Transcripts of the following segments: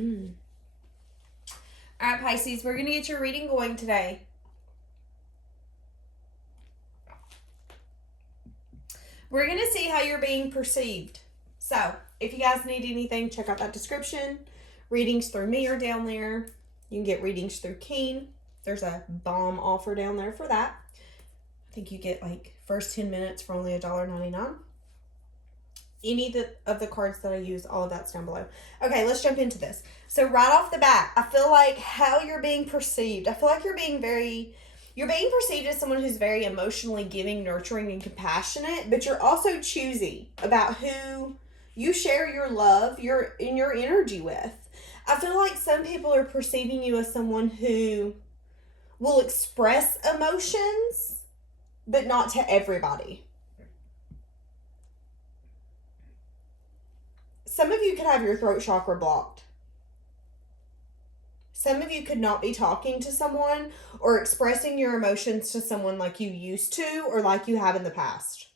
All right, Pisces, we're going to get your reading going today. We're going to see how you're being perceived. So, if you guys need anything, check out that description. Readings through me are down there. You can get readings through Keen. There's a bomb offer down there for that. I think you get like first 10 minutes for only $1.99. Any of the cards that I use, all of that's down below. Okay, let's jump into this. So right off the bat, I feel like how you're being perceived. I feel like you're being perceived as someone who's very emotionally giving, nurturing, and compassionate, but you're also choosy about who you share your love, your energy with. I feel like some people are perceiving you as someone who will express emotions, but not to everybody. Some of you could have your throat chakra blocked. Some of you could not be talking to someone or expressing your emotions to someone like you used to or like you have in the past.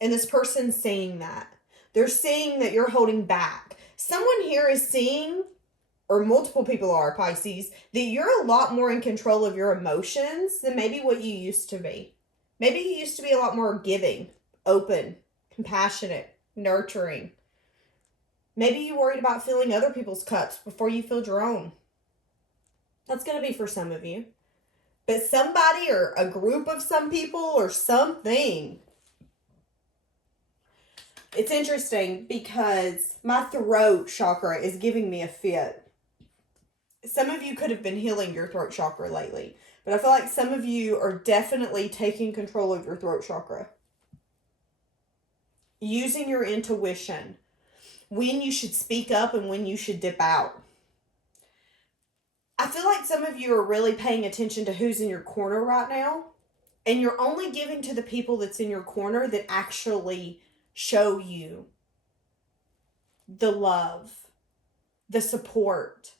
And this person's seeing that. They're seeing that you're holding back. Someone here is seeing, or multiple people are, Pisces, that you're a lot more in control of your emotions than maybe what you used to be. Maybe you used to be a lot more giving, open, compassionate, nurturing. Maybe you worried about filling other people's cups before you filled your own. That's going to be for some of you. But somebody or a group of some people or something. It's interesting because my throat chakra is giving me a fit. Some of you could have been healing your throat chakra lately. But I feel like some of you are definitely taking control of your throat chakra. Using your intuition. When you should speak up and when you should dip out. I feel like some of you are really paying attention to who's in your corner right now. And you're only giving to the people that's in your corner that actually show you the love, the support,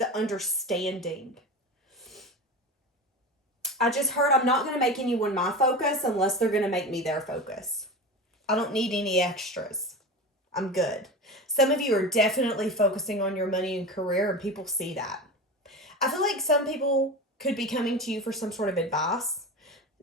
the understanding. I just heard I'm not going to make anyone my focus unless they're going to make me their focus. I don't need any extras. I'm good. Some of you are definitely focusing on your money and career, and people see that. I feel like some people could be coming to you for some sort of advice.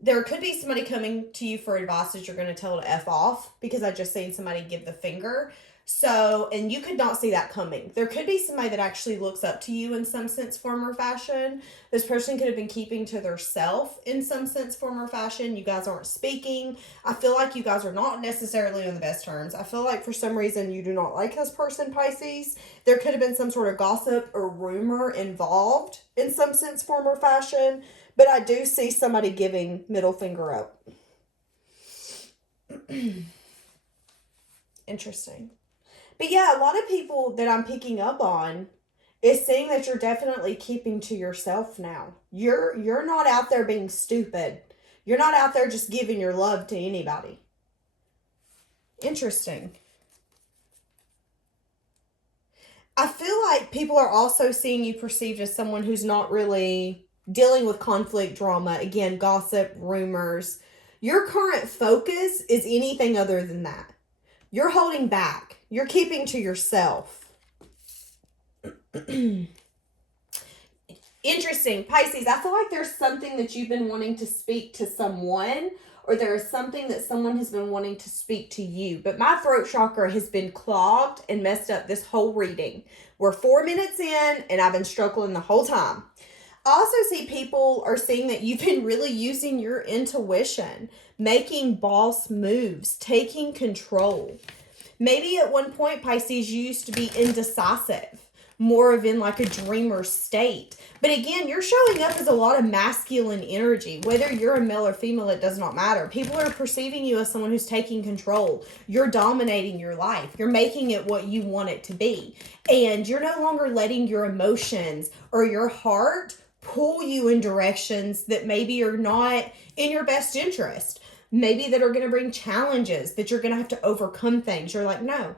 There could be somebody coming to you for advice that you're going to tell to F off, because I just seen somebody give the finger. So, and you could not see that coming. There could be somebody that actually looks up to you in some sense, form, or fashion. This person could have been keeping to their self in some sense, form, or fashion. You guys aren't speaking. I feel like you guys are not necessarily on the best terms. I feel like for some reason you do not like this person, Pisces. There could have been some sort of gossip or rumor involved in some sense, form, or fashion. But I do see somebody giving middle finger up. Interesting. But yeah, a lot of people that I'm picking up on is saying that you're definitely keeping to yourself now. You're not out there being stupid. You're not out there just giving your love to anybody. Interesting. I feel like people are also seeing you perceived as someone who's not really dealing with conflict, drama, again, gossip, rumors. Your current focus is anything other than that. You're holding back. You're keeping to yourself. Interesting. Pisces, I feel like there's something that you've been wanting to speak to someone, or there is something that someone has been wanting to speak to you. But my throat chakra has been clogged and messed up this whole reading. We're 4 minutes in, and I've been struggling the whole time. I also see people are seeing that you've been really using your intuition, making boss moves, taking control. Maybe at one point, Pisces, you used to be indecisive, more of in like a dreamer state. But again, you're showing up as a lot of masculine energy. Whether you're a male or female, it does not matter. People are perceiving you as someone who's taking control. You're dominating your life. You're making it what you want it to be. And you're no longer letting your emotions or your heart pull you in directions that maybe are not in your best interest. Maybe that are going to bring challenges, that you're going to have to overcome things. You're like, no,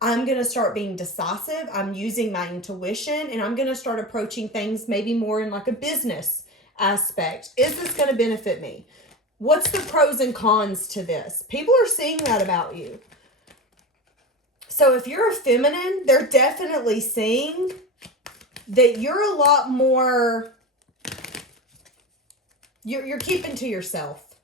I'm going to start being decisive. I'm using my intuition, and I'm going to start approaching things maybe more in like a business aspect. Is this going to benefit me? What's the pros and cons to this? People are seeing that about you. So if you're a feminine, they're definitely seeing that you're a lot more, you're keeping to yourself.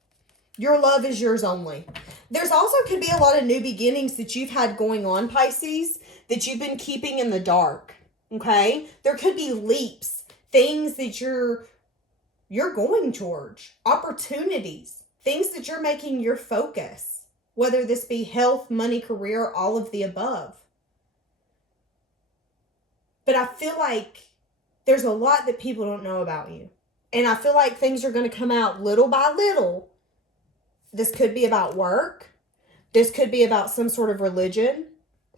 Your love is yours only. There's also could be a lot of new beginnings that you've had going on, Pisces, that you've been keeping in the dark. Okay? There could be leaps, things that you're going towards, opportunities, things that you're making your focus, whether this be health, money, career, all of the above. But I feel like there's a lot that people don't know about you. And I feel like things are going to come out little by little. This could be about work. This could be about some sort of religion,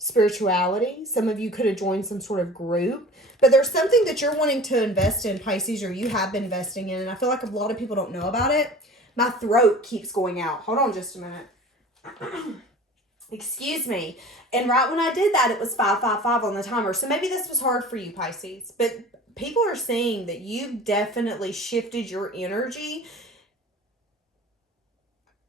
spirituality. Some of you could have joined some sort of group. But there's something that you're wanting to invest in, Pisces, or you have been investing in. And I feel like a lot of people don't know about it. My throat keeps going out. Hold on just a minute. Excuse me. And right when I did that, it was 555 on the timer. So maybe this was hard for you, Pisces. But people are saying that you've definitely shifted your energy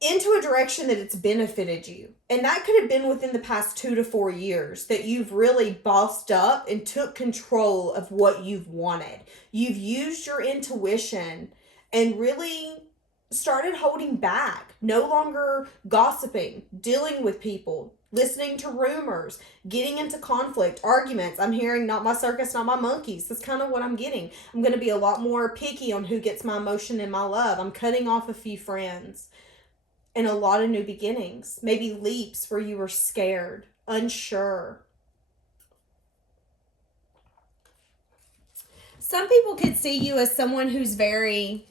into a direction that it's benefited you. And that could have been within the past 2 to 4 years that you've really bossed up and took control of what you've wanted. You've used your intuition and really started holding back, no longer gossiping, dealing with people, listening to rumors, getting into conflict, arguments. I'm hearing not my circus, not my monkeys. That's kind of what I'm getting. I'm going to be a lot more picky on who gets my emotion and my love. I'm cutting off a few friends. And a lot of new beginnings. Maybe leaps where you were scared, unsure. Some people could see you as someone who's very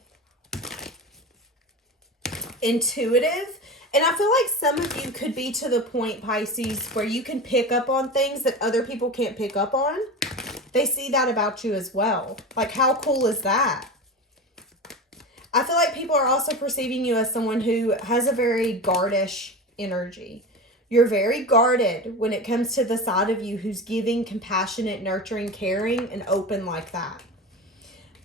intuitive. And I feel like some of you could be to the point, Pisces, where you can pick up on things that other people can't pick up on. They see that about you as well. Like, how cool is that? I feel like people are also perceiving you as someone who has a very guardish energy. You're very guarded when it comes to the side of you who's giving, compassionate, nurturing, caring, and open like that.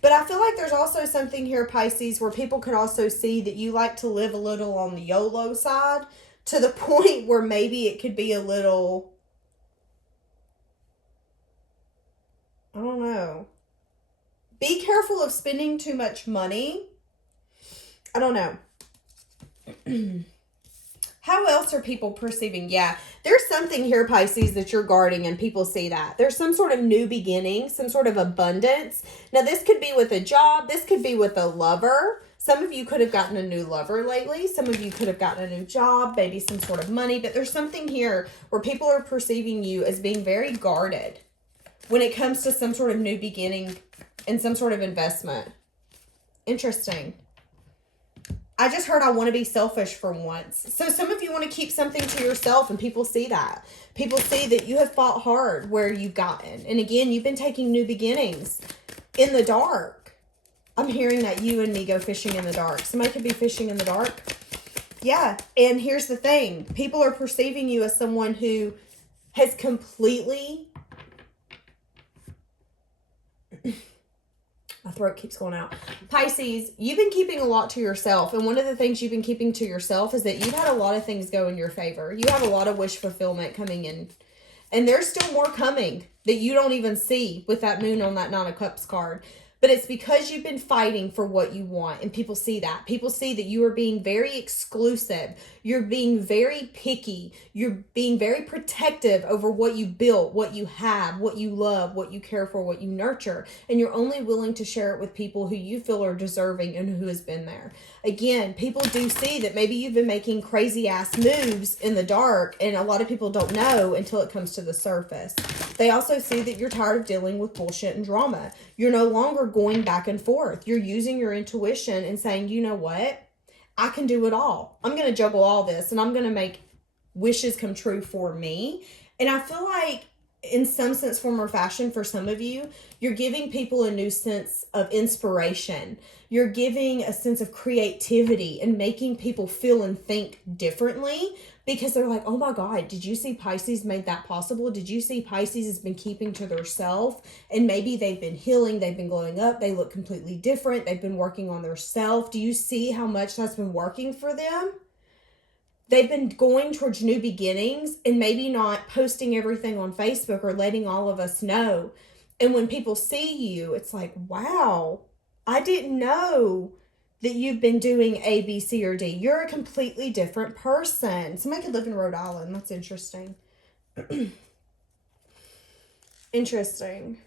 But I feel like there's also something here, Pisces, where people could also see that you like to live a little on the YOLO side, to the point where maybe it could be a little, I don't know. Be careful of spending too much money. I don't know. How else are people perceiving? Yeah, there's something here, Pisces, that you're guarding and people see that. There's some sort of new beginning, some sort of abundance. Now, this could be with a job. This could be with a lover. Some of you could have gotten a new lover lately. Some of you could have gotten a new job, maybe some sort of money. But there's something here where people are perceiving you as being very guarded when it comes to some sort of new beginning and some sort of investment. Interesting. I just heard I want to be selfish for once. So some of you want to keep something to yourself, and people see that. People see that you have fought hard where you've gotten. And again, you've been taking new beginnings in the dark. I'm hearing that you and me go fishing in the dark. Somebody could be fishing in the dark. Yeah. And here's the thing. People are perceiving you as someone who has completely... My throat keeps going out. Pisces, you've been keeping a lot to yourself. And one of the things you've been keeping to yourself is that you've had a lot of things go in your favor. You have a lot of wish fulfillment coming in. And there's still more coming that you don't even see with that moon on that Nine of Cups card. But it's because you've been fighting for what you want. And people see that. People see that you are being very exclusive. You're being very picky. You're being very protective over what you built, what you have, what you love, what you care for, what you nurture. And you're only willing to share it with people who you feel are deserving and who has been there. Again, people do see that maybe you've been making crazy ass moves in the dark, and a lot of people don't know until it comes to the surface. They also see that you're tired of dealing with bullshit and drama. You're no longer going back and forth. You're using your intuition and saying, you know what? I can do it all. I'm going to juggle all this, and I'm going to make wishes come true for me. And I feel like in some sense, form, or fashion, for some of you, you're giving people a new sense of inspiration. You're giving a sense of creativity and making people feel and think differently, because they're like, oh my God, did you see Pisces made that possible? Did you see Pisces has been keeping to themselves? And maybe they've been healing, they've been glowing up, they look completely different, they've been working on their self. Do you see how much that's been working for them? they've been going towards new beginnings and maybe not posting everything on Facebook or letting all of us know. And when people see you, it's like, wow, I didn't know that you've been doing A, B, C, or D. You're a completely different person. Somebody could live in Rhode Island. That's interesting. Interesting.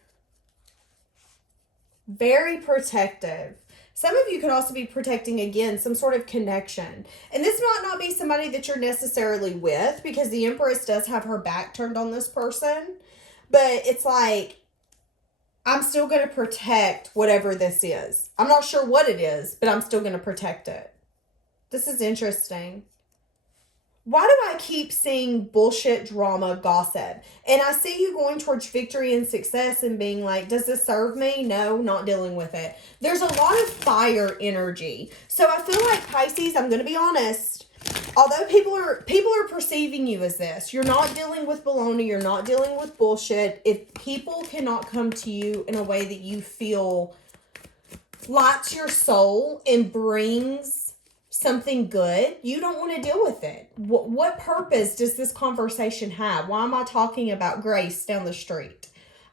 Very protective. Some of you could also be protecting, again, some sort of connection. And this might not be somebody that you're necessarily with, because the Empress does have her back turned on this person. But it's like, I'm still going to protect whatever this is. I'm not sure what it is, but I'm still going to protect it. This is interesting. Why do I keep seeing bullshit, drama, gossip? And I see you going towards victory and success and being like, does this serve me? No, not dealing with it. There's a lot of fire energy. So I feel like, Pisces, I'm going to be honest, although people are perceiving you as this, you're not dealing with baloney, you're not dealing with bullshit. If people cannot come to you in a way that you feel lights your soul and brings something good, you don't want to deal with it. What purpose does this conversation have? Why am I talking about Grace down the street?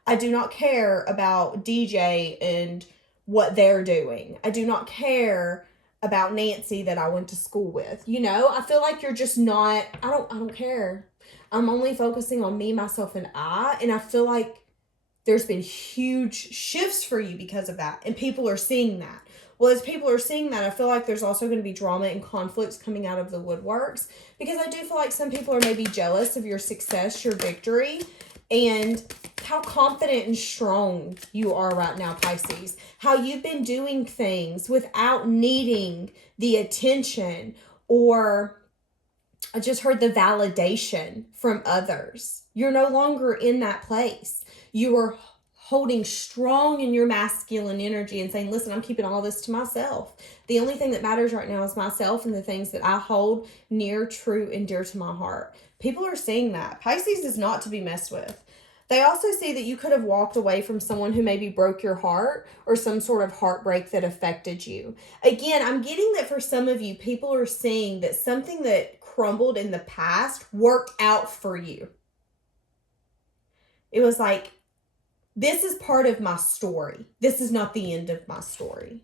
I do not care about DJ and what they're doing. I do not care about Nancy that I went to school with. You know, I feel like you're just not, I don't care. I'm only focusing on me, myself, and I feel like there's been huge shifts for you because of that, and people are seeing that. Well, as people are seeing that, I feel like there's also going to be drama and conflicts coming out of the woodworks, because I do feel like some people are maybe jealous of your success, your victory, and how confident and strong you are right now, Pisces. How you've been doing things without needing the attention, or I just heard the validation from others. You're no longer in that place. You are holding strong in your masculine energy and saying, listen, I'm keeping all this to myself. The only thing that matters right now is myself and the things that I hold near, true, and dear to my heart. People are seeing that. Pisces is not to be messed with. They also see that you could have walked away from someone who maybe broke your heart, or some sort of heartbreak that affected you. Again, I'm getting that for some of you, people are seeing that something that crumbled in the past worked out for you. It was like, this is part of my story. This is not the end of my story.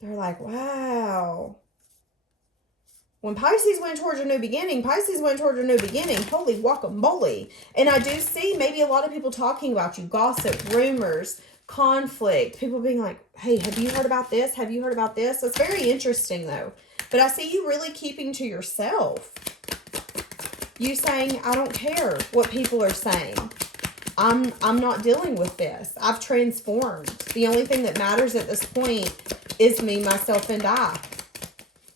They're like, wow. When Pisces went towards a new beginning, holy guacamole. And I do see maybe a lot of people talking about you, gossip, rumors, conflict, people being like, hey, have you heard about this? Have you heard about this? It's very interesting though. But I see you really keeping to yourself. You saying, I don't care what people are saying. I'm not dealing with this. I've transformed. The only thing that matters at this point is me, myself, and I.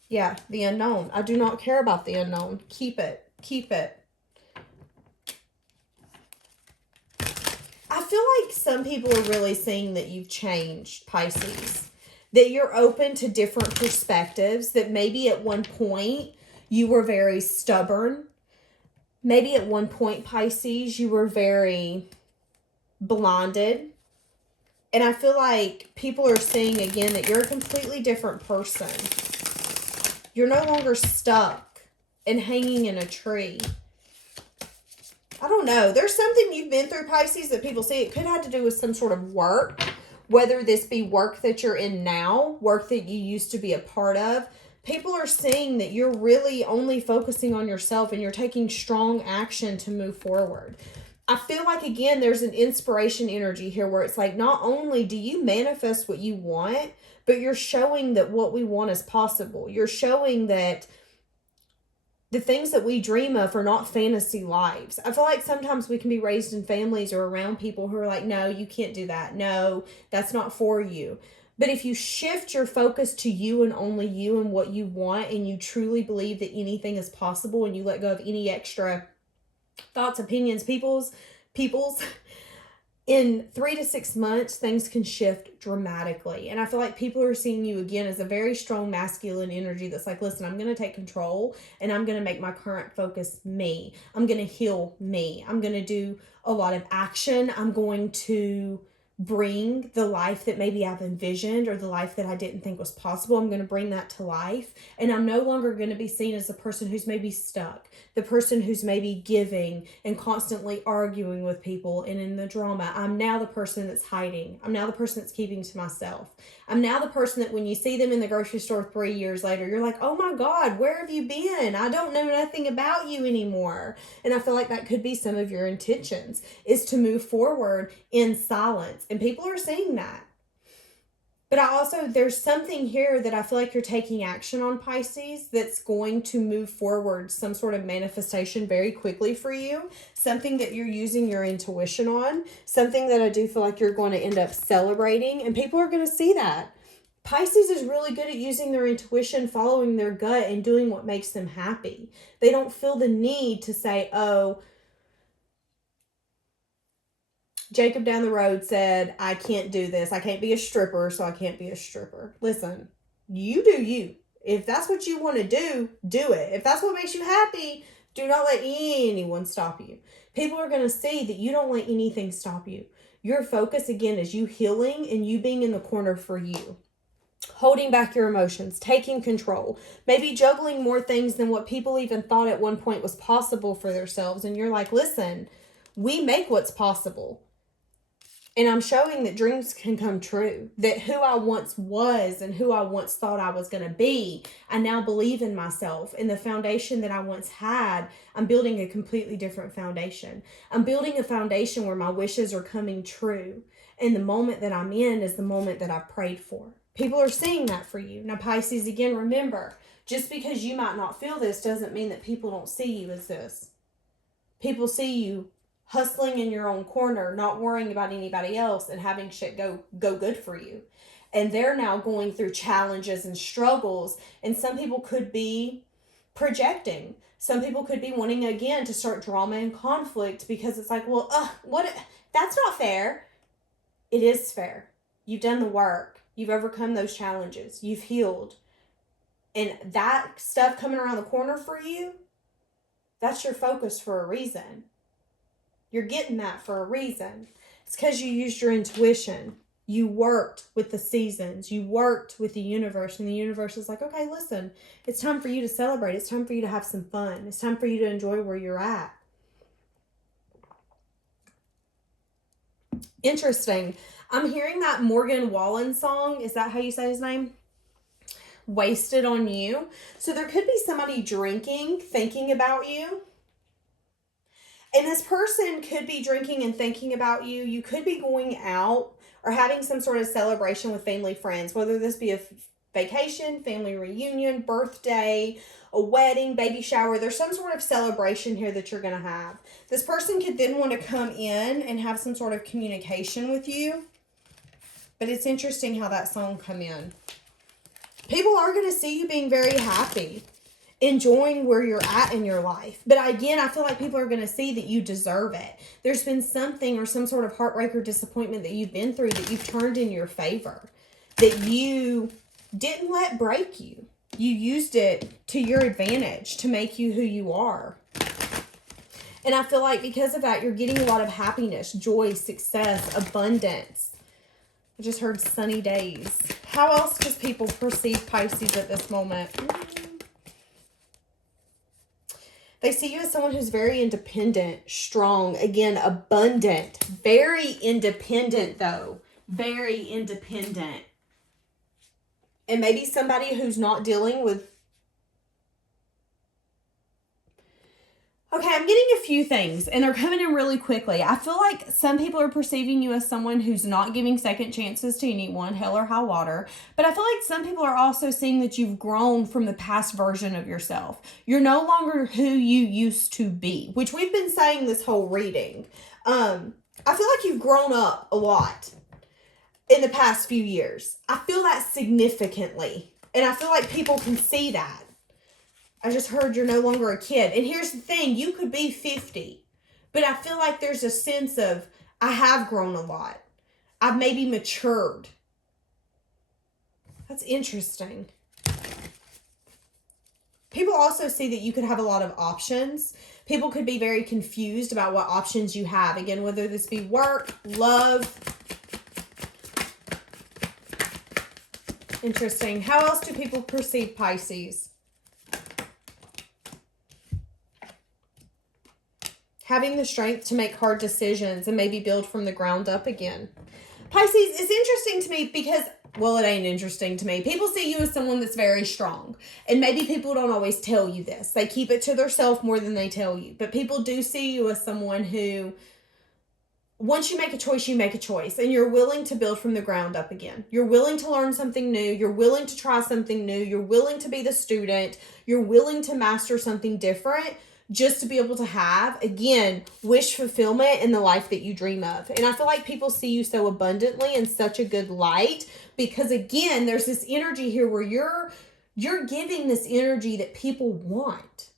Yeah, the unknown. I do not care about the unknown. Keep it. Keep it. I feel like some people are really seeing that you've changed, Pisces. That you're open to different perspectives. That maybe at one point you were very stubborn. Maybe at one point, Pisces, you were very blinded. And I feel like people are seeing again that you're a completely different person. You're no longer stuck and hanging in a tree. I don't know. There's something you've been through, Pisces, that people see. It could have to do with some sort of work. Whether this be work that you're in now, work that you used to be a part of. People are seeing that you're really only focusing on yourself and you're taking strong action to move forward. I feel like, again, there's an inspiration energy here where it's like, not only do you manifest what you want, but you're showing that what we want is possible. You're showing that the things that we dream of are not fantasy lives. I feel like sometimes we can be raised in families or around people who are like, no, you can't do that. No, that's not for you. But if you shift your focus to you and only you and what you want, and you truly believe that anything is possible, and you let go of any extra thoughts, opinions, people's, in 3 to 6 months, things can shift dramatically. And I feel like people are seeing you again as a very strong masculine energy that's like, listen, I'm going to take control and I'm going to make my current focus me. I'm going to heal me. I'm going to do a lot of action. I'm going to bring the life that maybe I've envisioned or the life that I didn't think was possible. I'm going to bring that to life. And I'm no longer going to be seen as the person who's maybe stuck, the person who's maybe giving and constantly arguing with people and in the drama. I'm now the person that's hiding. I'm now the person that's keeping to myself. I'm now the person that when you see them in the grocery store 3 years later, you're like, oh my God, where have you been? I don't know nothing about you anymore. And I feel like that could be some of your intentions, is to move forward in silence. And people are seeing that. But there's something here that I feel like you're taking action on, Pisces, that's going to move forward some sort of manifestation very quickly for you. Something that you're using your intuition on. Something that I do feel like you're going to end up celebrating. And people are going to see that. Pisces is really good at using their intuition, following their gut, and doing what makes them happy. They don't feel the need to say, oh, Jacob down the road said, I can't do this. I can't be a stripper, so I can't be a stripper. Listen, you do you. If that's what you want to do, do it. If that's what makes you happy, do not let anyone stop you. People are going to see that you don't let anything stop you. Your focus, again, is you healing and you being in the corner for you. Holding back your emotions, taking control, maybe juggling more things than what people even thought at one point was possible for themselves. And you're like, listen, we make what's possible. And I'm showing that dreams can come true. That who I once was and who I once thought I was going to be, I now believe in myself. And the foundation that I once had, I'm building a completely different foundation. I'm building a foundation where my wishes are coming true. And the moment that I'm in is the moment that I've prayed for. People are seeing that for you. Now, Pisces, again, remember, just because you might not feel this doesn't mean that people don't see you as this. People see you hustling in your own corner, not worrying about anybody else, and having shit go good for you. And they're now going through challenges and struggles. And some people could be projecting. Some people could be wanting, again, to start drama and conflict because it's like, well, that's not fair. It is fair. You've done the work. You've overcome those challenges. You've healed. And that stuff coming around the corner for you, that's your focus for a reason. You're getting that for a reason. It's because you used your intuition. You worked with the seasons. You worked with the universe. And the universe is like, okay, listen, it's time for you to celebrate. It's time for you to have some fun. It's time for you to enjoy where you're at. Interesting. I'm hearing that Morgan Wallen song. Is that how you say his name? Wasted on You. So there could be somebody drinking, thinking about you. And this person could be drinking and thinking about you. You could be going out or having some sort of celebration with family friends, whether this be a vacation, family reunion, birthday, a wedding, baby shower. There's some sort of celebration here that you're going to have. This person could then want to come in and have some sort of communication with you. But it's interesting how that song come in. People are going to see you being very happy, enjoying where you're at in your life. But again, I feel like people are going to see that you deserve it. There's been something or some sort of heartbreak or disappointment that you've been through that you've turned in your favor, that you didn't let break you. You used it to your advantage to make you who you are. And I feel like because of that, you're getting a lot of happiness, joy, success, abundance. I just heard sunny days. How else does people perceive Pisces at this moment? They see you as someone who's very independent, strong, again, abundant, very independent though, very independent. And maybe somebody who's not dealing with... Okay, I'm getting a few things and they're coming in really quickly. I feel like some people are perceiving you as someone who's not giving second chances to anyone, hell or high water. But I feel like some people are also seeing that you've grown from the past version of yourself. You're no longer who you used to be, which we've been saying this whole reading. I feel like you've grown up a lot in the past few years. I feel that significantly. And I feel like people can see that. I just heard you're no longer a kid. And here's the thing, you could be 50, but I feel like there's a sense of, I have grown a lot. I've maybe matured. That's interesting. People also see that you could have a lot of options. People could be very confused about what options you have. Again, whether this be work, love, Interesting. How else do people perceive Pisces? Having the strength to make hard decisions and maybe build from the ground up again. Pisces, it's interesting to me because, well, it ain't interesting to me. People see you as someone that's very strong. And maybe people don't always tell you this. They keep it to themselves more than they tell you. But people do see you as someone who, once you make a choice, you make a choice. And you're willing to build from the ground up again. You're willing to learn something new. You're willing to try something new. You're willing to be the student. You're willing to master something different, just to be able to have, again, wish fulfillment in the life that you dream of. And I feel like people see you so abundantly in such a good light because, again, there's this energy here where you're giving this energy that people want.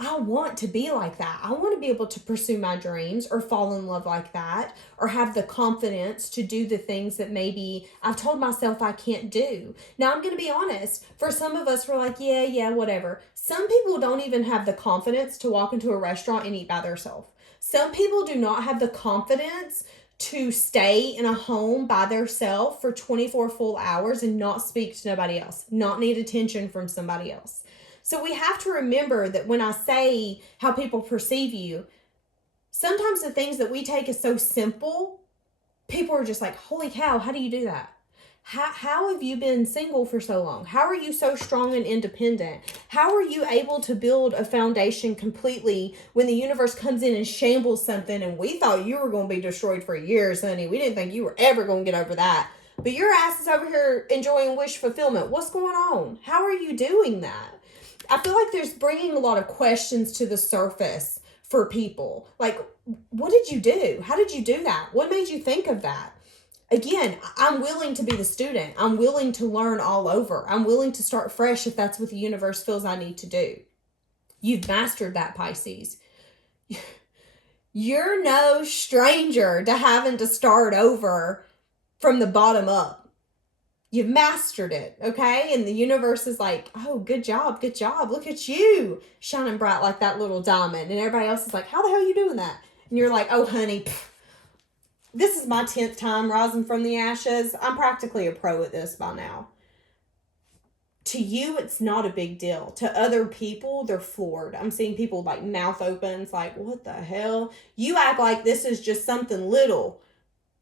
I want to be like that. I want to be able to pursue my dreams or fall in love like that or have the confidence to do the things that maybe I've told myself I can't do. Now, I'm going to be honest. For some of us, we're like, yeah, whatever. Some people don't even have the confidence to walk into a restaurant and eat by themselves. Some people do not have the confidence to stay in a home by themselves for 24 full hours and not speak to nobody else, not need attention from somebody else. So we have to remember that when I say how people perceive you, sometimes the things that we take as so simple, people are just like, holy cow, how do you do that? How have you been single for so long? How are you so strong and independent? How are you able to build a foundation completely when the universe comes in and shambles something and we thought you were going to be destroyed for years, honey. We didn't think you were ever going to get over that. But your ass is over here enjoying wish fulfillment. What's going on? How are you doing that? I feel like there's bringing a lot of questions to the surface for people. Like, what did you do? How did you do that? What made you think of that? Again, I'm willing to be the student. I'm willing to learn all over. I'm willing to start fresh if that's what the universe feels I need to do. You've mastered that, Pisces. You're no stranger to having to start over from the bottom up. You've mastered it, okay? And the universe is like, oh, good job. Look at you shining bright like that little diamond. And everybody else is like, how the hell are you doing that? And you're like, oh, honey, this is my 10th time rising from the ashes. I'm practically a pro at this by now. To you, it's not a big deal. To other people, they're floored. I'm seeing people like mouth open. It's like, what the hell? You act like this is just something little.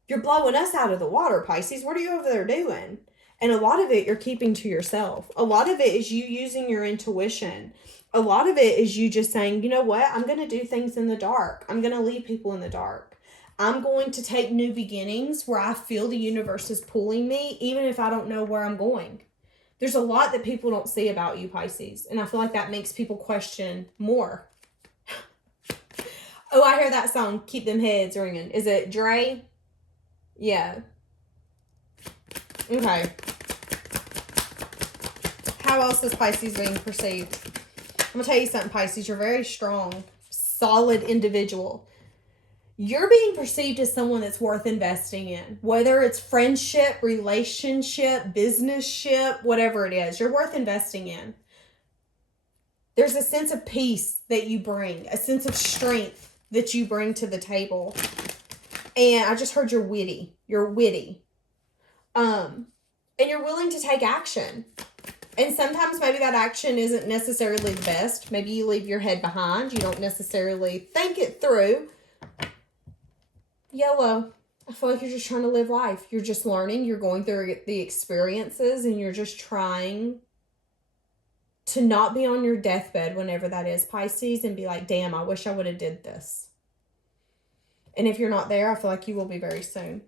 You're blowing us out of the water, Pisces. What are you over there doing? And a lot of it you're keeping to yourself. A lot of it is you using your intuition. A lot of it is you just saying, you know what? I'm going to do things in the dark. I'm going to leave people in the dark. I'm going to take new beginnings where I feel the universe is pulling me, even if I don't know where I'm going. There's a lot that people don't see about you, Pisces. And I feel like that makes people question more. Oh, I hear that song, Keep Them Heads Ringing. Is it Dre? Yeah. Okay. How else is Pisces being perceived? I'm going to tell you something, Pisces. You're very strong, solid individual. You're being perceived as someone that's worth investing in. Whether it's friendship, relationship, business-ship, whatever it is, you're worth investing in. There's a sense of peace that you bring, a sense of strength that you bring to the table. And I just heard you're witty. You're witty. And you're willing to take action. And sometimes maybe that action isn't necessarily the best. Maybe you leave your head behind. You don't necessarily think it through. Yellow. I feel like you're just trying to live life. You're just learning. You're going through the experiences and you're just trying to not be on your deathbed whenever that is, Pisces, and be like, damn, I wish I would have did this. And if you're not there, I feel like you will be very soon.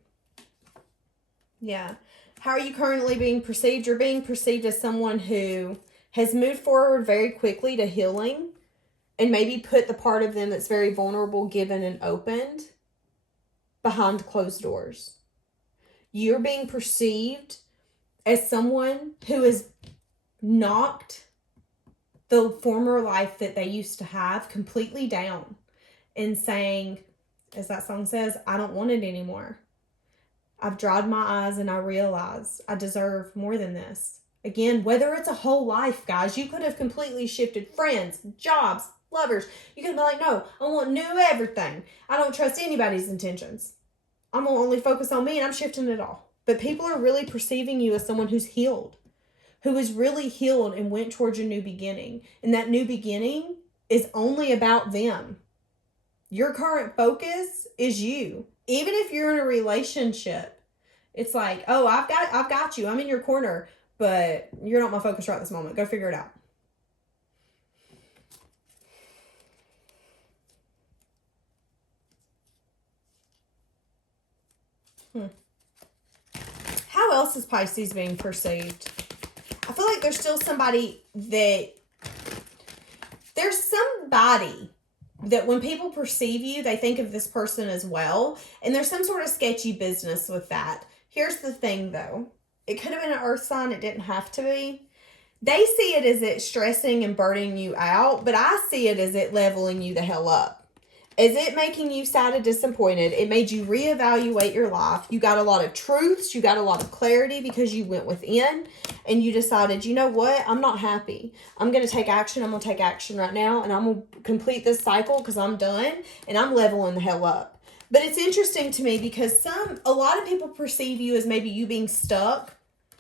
Yeah. How are you currently being perceived? You're being perceived as someone who has moved forward very quickly to healing and maybe put the part of them that's very vulnerable, given, and opened behind closed doors. You're being perceived as someone who has knocked the former life that they used to have completely down and saying, as that song says, I don't want it anymore. I've dried my eyes and I realize I deserve more than this. Again, whether it's a whole life, guys, you could have completely shifted friends, jobs, lovers. You could be like, no, I want new everything. I don't trust anybody's intentions. I'm going to only focus on me and I'm shifting it all. But people are really perceiving you as someone who's healed. who is really healed and went towards a new beginning. And that new beginning is only about them. Your current focus is you. Even if you're in a relationship, it's like, oh, I've got you. I'm in your corner, but you're not my focus right this moment. Go figure it out. How else is Pisces being perceived? I feel like there's still somebody that when people perceive you, they think of this person as well. And there's some sort of sketchy business with that. Here's the thing, though. It could have been an earth sign. It didn't have to be. They see it as it stressing and burning you out, but I see it as it leveling you the hell up. Is it making you sad and disappointed? It made you reevaluate your life. You got a lot of truths. You got a lot of clarity because you went within and you decided, you know what? I'm not happy. I'm going to take action. I'm going to take action right now and I'm going to complete this cycle because I'm done and I'm leveling the hell up. But it's interesting to me because a lot of people perceive you as maybe you being stuck,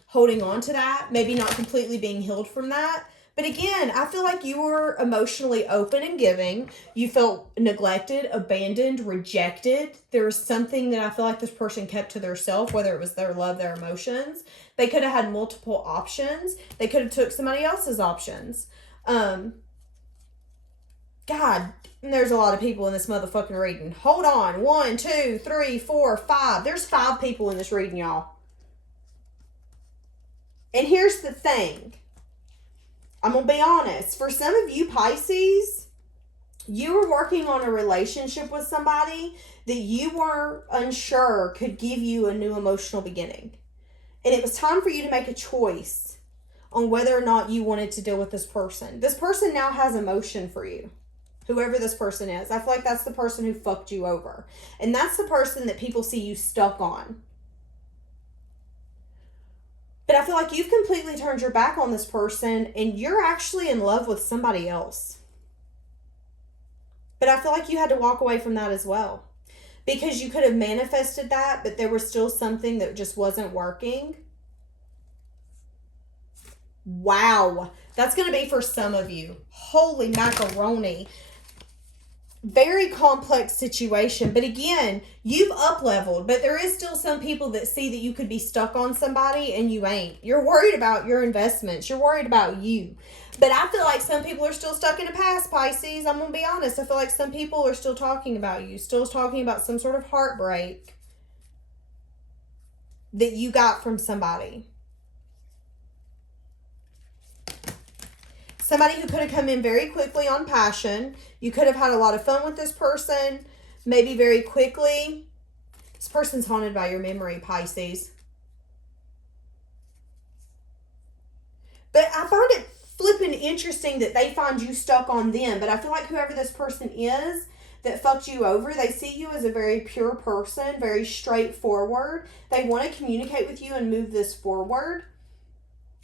holding on to that, maybe not completely being healed from that. But again, I feel like you were emotionally open and giving. You felt neglected, abandoned, rejected. There was something that I feel like this person kept to themselves, whether it was their love, their emotions. They could have had multiple options. They could have took somebody else's options. God, there's a lot of people in this motherfucking reading. Hold on. 1, 2, 3, 4, 5. There's 5 people in this reading, y'all. And here's the thing. I'm going to be honest. For some of you Pisces, you were working on a relationship with somebody that you were unsure could give you a new emotional beginning. And it was time for you to make a choice on whether or not you wanted to deal with this person. This person now has emotion for you. Whoever this person is. I feel like that's the person who fucked you over. And that's the person that people see you stuck on. But I feel like you've completely turned your back on this person and you're actually in love with somebody else. But I feel like you had to walk away from that as well. Because you could have manifested that, but there was still something that just wasn't working. Wow. That's going to be for some of you. Holy macaroni. Very complex situation. But again, you've up-leveled. But there is still some people that see that you could be stuck on somebody and you ain't. You're worried about your investments. You're worried about you. But I feel like some people are still stuck in the past, Pisces. I'm going to be honest. I feel like some people are still talking about you. Still talking about some sort of heartbreak that you got from somebody. Somebody who could have come in very quickly on passion. You could have had a lot of fun with this person. Maybe very quickly. This person's haunted by your memory, Pisces. But I found it flipping interesting that they find you stuck on them. But I feel like whoever this person is that fucked you over, they see you as a very pure person, very straightforward. They want to communicate with you and move this forward.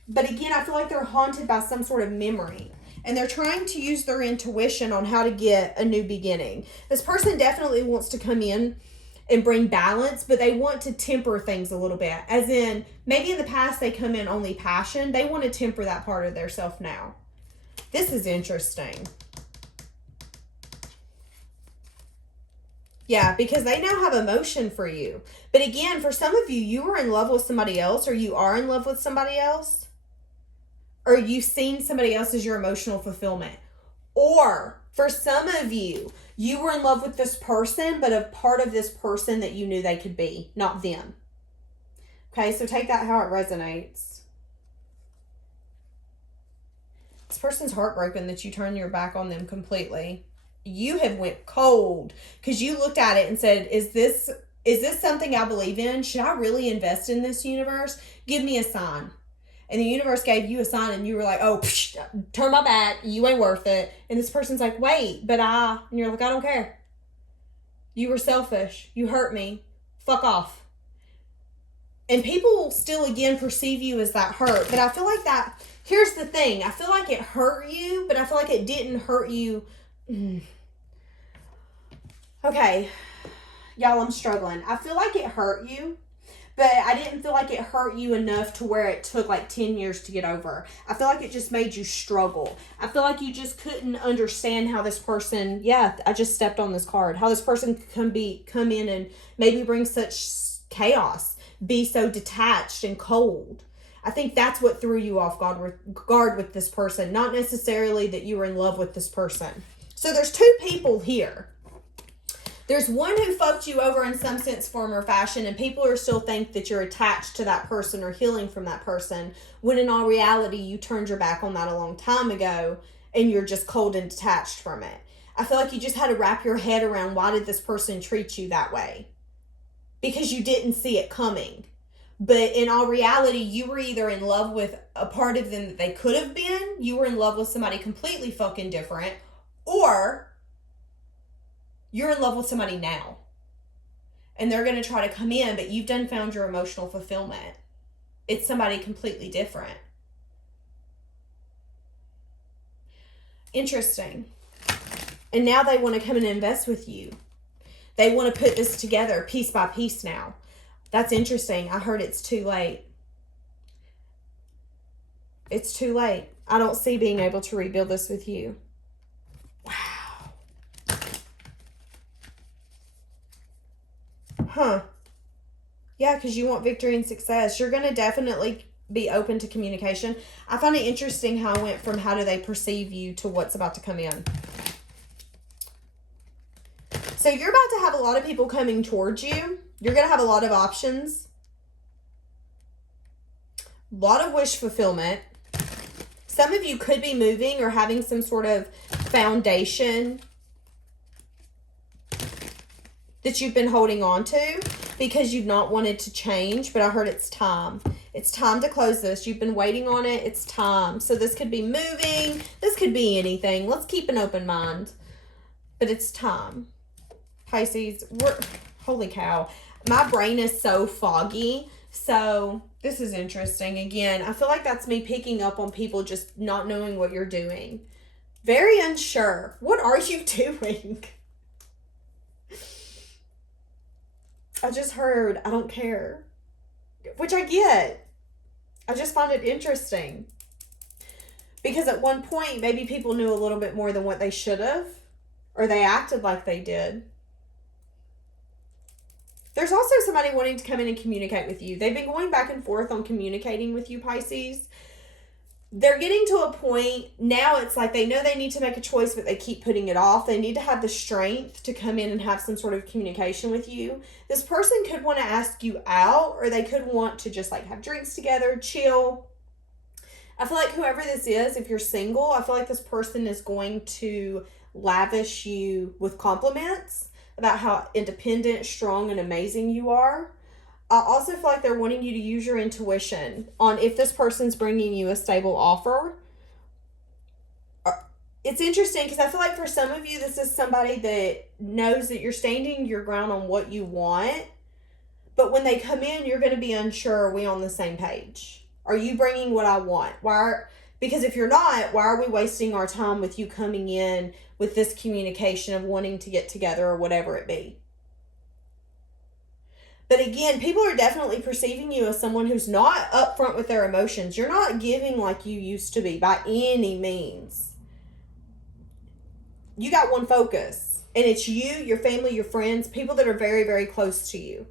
But again, I feel like they're haunted by some sort of memory. And they're trying to use their intuition on how to get a new beginning. This person definitely wants to come in and bring balance, but they want to temper things a little bit. As in, maybe in the past they come in only passion. They want to temper that part of their self now. This is interesting. Yeah, because they now have emotion for you. But again, for some of you, you were in love with somebody else, or you are in love with somebody else. Or you've seen somebody else as your emotional fulfillment. Or for some of you, you were in love with this person, but a part of this person that you knew they could be, not them. Okay, so take that how it resonates. This person's heartbroken that you turn your back on them completely. You have went cold because you looked at it and said, is this something I believe in? Should I really invest in this universe? Give me a sign. And the universe gave you a sign and you were like, oh, psh, turn my back. You ain't worth it. And this person's like, wait, but and you're like, I don't care. You were selfish. You hurt me. Fuck off. And people will still, again, perceive you as that hurt. But I feel like that, here's the thing. I feel like it hurt you, but I feel like it didn't hurt you. Okay. Y'all, I'm struggling. I feel like it hurt you. But I didn't feel like it hurt you enough to where it took like 10 years to get over. I feel like it just made you struggle. I feel like you just couldn't understand how this person, yeah, I just stepped on this card, how this person can come in and maybe bring such chaos, be so detached and cold. I think that's what threw you off guard with this person, not necessarily that you were in love with this person. So there's two people here. There's one who fucked you over in some sense, form, or fashion, and people are still think that you're attached to that person or healing from that person, when in all reality, you turned your back on that a long time ago, and you're just cold and detached from it. I feel like you just had to wrap your head around, why did this person treat you that way? Because you didn't see it coming. But in all reality, you were either in love with a part of them that they could have been, you were in love with somebody completely fucking different, or you're in love with somebody now. And they're going to try to come in, but you've done found your emotional fulfillment. It's somebody completely different. Interesting. And now they want to come and invest with you. They want to put this together piece by piece now. That's interesting. I heard it's too late. It's too late. I don't see being able to rebuild this with you. Huh. Yeah, because you want victory and success. You're going to definitely be open to communication. I find it interesting how I went from how do they perceive you to what's about to come in. So you're about to have a lot of people coming towards you. You're going to have a lot of options. A lot of wish fulfillment. Some of you could be moving or having some sort of foundation that you've been holding on to because you've not wanted to change, but I heard it's time. It's time to close this. You've been waiting on it. It's time. So this could be moving. This could be anything. Let's keep an open mind. But it's time. Pisces, holy cow. My brain is so foggy. So this is interesting. Again, I feel like that's me picking up on people just not knowing what you're doing. Very unsure. What are you doing? I just heard, I don't care. Which I get. I just find it interesting. Because at one point, maybe people knew a little bit more than what they should have. Or they acted like they did. There's also somebody wanting to come in and communicate with you. They've been going back and forth on communicating with you, Pisces. They're getting to a point, now it's like they know they need to make a choice, but they keep putting it off. They need to have the strength to come in and have some sort of communication with you. This person could want to ask you out, or they could want to just like have drinks together, chill. I feel like whoever this is, if you're single, I feel like this person is going to lavish you with compliments about how independent, strong, and amazing you are. I also feel like they're wanting you to use your intuition on if this person's bringing you a stable offer. It's interesting because I feel like for some of you, this is somebody that knows that you're standing your ground on what you want. But when they come in, you're going to be unsure, are we on the same page? Are you bringing what I want? Because if you're not, why are we wasting our time with you coming in with this communication of wanting to get together or whatever it be? But again, people are definitely perceiving you as someone who's not upfront with their emotions. You're not giving like you used to be by any means. You got one focus. And it's you, your family, your friends, people that are very, very close to you.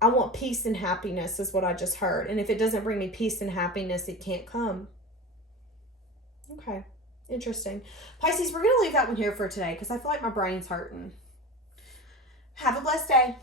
I want peace and happiness is what I just heard. And if it doesn't bring me peace and happiness, it can't come. Okay. Interesting. Pisces, we're going to leave that one here for today because I feel like my brain's hurting. Have a blessed day.